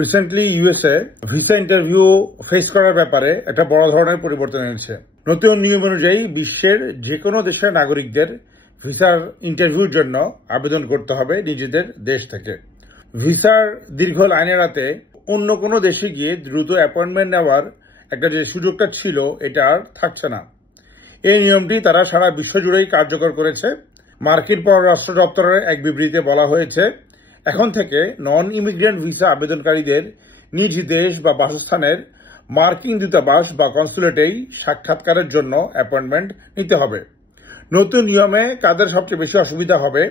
Recently USA visa interview face করার ব্যাপারে একটা বড় ধরনের পরিবর্তন এনেছে। নতুন নিয়ম অনুযায়ী বিশ্বের যে কোনো দেশের নাগরিকদের ভিসার ইন্টারভিউর জন্য আবেদন করতে হবে নিজেদের দেশ থেকে। ভিসার দীর্ঘ লাইন এড়াতে অন্য কোনো দেশে গিয়ে দ্রুত অ্যাপয়েন্টমেন্ট নেওয়ার একটা যে সুযোগটা ছিল এটা আর থাকছে না। এই নিয়মটি তারা সারা বিশ্ব জুড়েই কার্যকর করেছে। মার্কিন পররাষ্ট্র দপ্তরের এক বিবৃতিতে বলা হয়েছে, এখন থেকে নন ইমিগ্রেন্ট ভিসা আবেদনকারীদের নিজ দেশ বা বাসস্থানের মার্কিন দূতাবাস বা কনসুলেটেই সাক্ষাৎকারের জন্য অ্যাপয়েন্টমেন্ট নিতে হবে। নতুন নিয়মে কাদের সবচেয়ে বেশি অসুবিধা হবে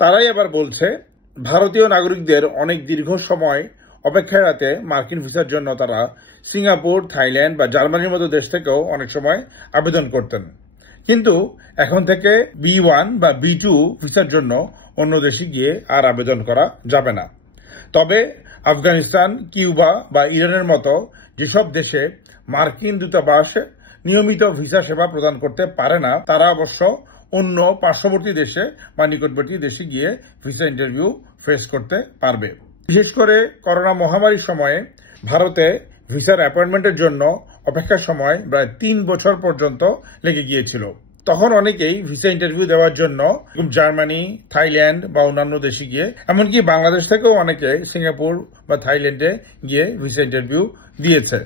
তারাই আবার বলছে, ভারতীয় নাগরিকদের অনেক দীর্ঘ সময় অপেক্ষা এড়াতে মার্কিন ভিসার জন্য তারা সিঙ্গাপুর, থাইল্যান্ড বা জার্মানির মতো দেশ থেকেও অনেক সময় আবেদন করতেন। কিন্তু এখন থেকে B1 বা B2 ভিসার জন্য অন্য দেশে গিয়ে আর আবেদন করা যাবে না। তবে আফগানিস্তান, কিউবা বা ইরানের মতো যেসব দেশে মার্কিন দূতাবাস নিয়মিত ভিসা সেবা প্রদান করতে পারে না, তারা অবশ্য অন্য পার্শ্ববর্তী দেশে বা নিকটবর্তী দেশে গিয়ে ভিসা ইন্টারভিউ ফেস করতে পারবে। বিশেষ করে করোনা মহামারীর সময়ে ভারতে ভিসার অ্যাপয়েন্টমেন্টের জন্য অপেক্ষার সময় প্রায় 3 বছর পর্যন্ত লেগে গিয়েছিল। তখন অনেকেই ভিসা ইন্টারভিউ দেওয়ার জন্য জার্মানি, থাইল্যান্ড বা অন্যান্য দেশে গিয়ে, এমনকি বাংলাদেশ থেকেও অনেকে সিঙ্গাপুর বা থাইল্যান্ডে গিয়ে ভিসা ইন্টারভিউ দিয়েছে।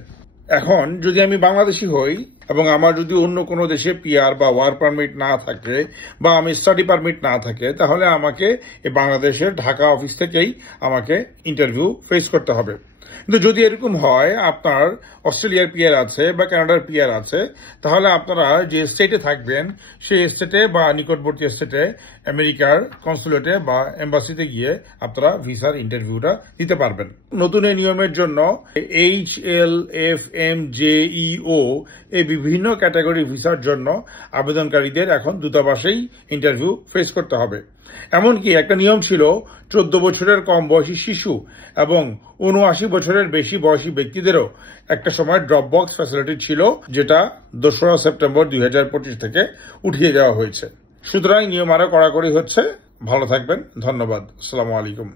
এখন যদি আমি বাংলাদেশি হই এবং আমার যদি অন্য কোনো দেশে পিআর বা ওয়ার্ক পারমিট না থাকে বা আমি স্টাডি পারমিট না থাকে, তাহলে আমাকে এই বাংলাদেশের ঢাকা অফিস থেকেই আমাকে ইন্টারভিউ ফেস করতে হবে। কিন্তু যদি এরকম হয় আপনার অস্ট্রেলিয়ার পিআর আছে বা কানাডার পিআর আছে, তাহলে আপনারা যে স্টেটে থাকবেন সেই স্টেটে বা নিকটবর্তী স্টেটে আমেরিকার কনসুলেটে বা এম্বাসিতে গিয়ে আপনারা ভিসার ইন্টারভিউটা দিতে পারবেন। নতুন এই নিয়মের জন্য HLFMJEO এই বিভিন্ন ক্যাটাগরি ভিসার জন্য আবেদনকারীদের এখন দূতাবাসেই ইন্টারভিউ ফেস করতে হবে। এমনকি একটা নিয়ম ছিল 14 বছরের কম বয়সী শিশু এবং 79 বছরের বেশি বয়সী ব্যক্তিদেরও একটা সময় ড্রপ বক্স ফ্যাসিলিটি ছিল, যেটা 2রা সেপ্টেম্বর 2025 থেকে উঠিয়ে দেওয়া হয়েছে। সুতরাং নিয়ম আরো কড়াকড়ি হচ্ছে। ভালো থাকবেন, ধন্যবাদ, আসসালামু আলাইকুম।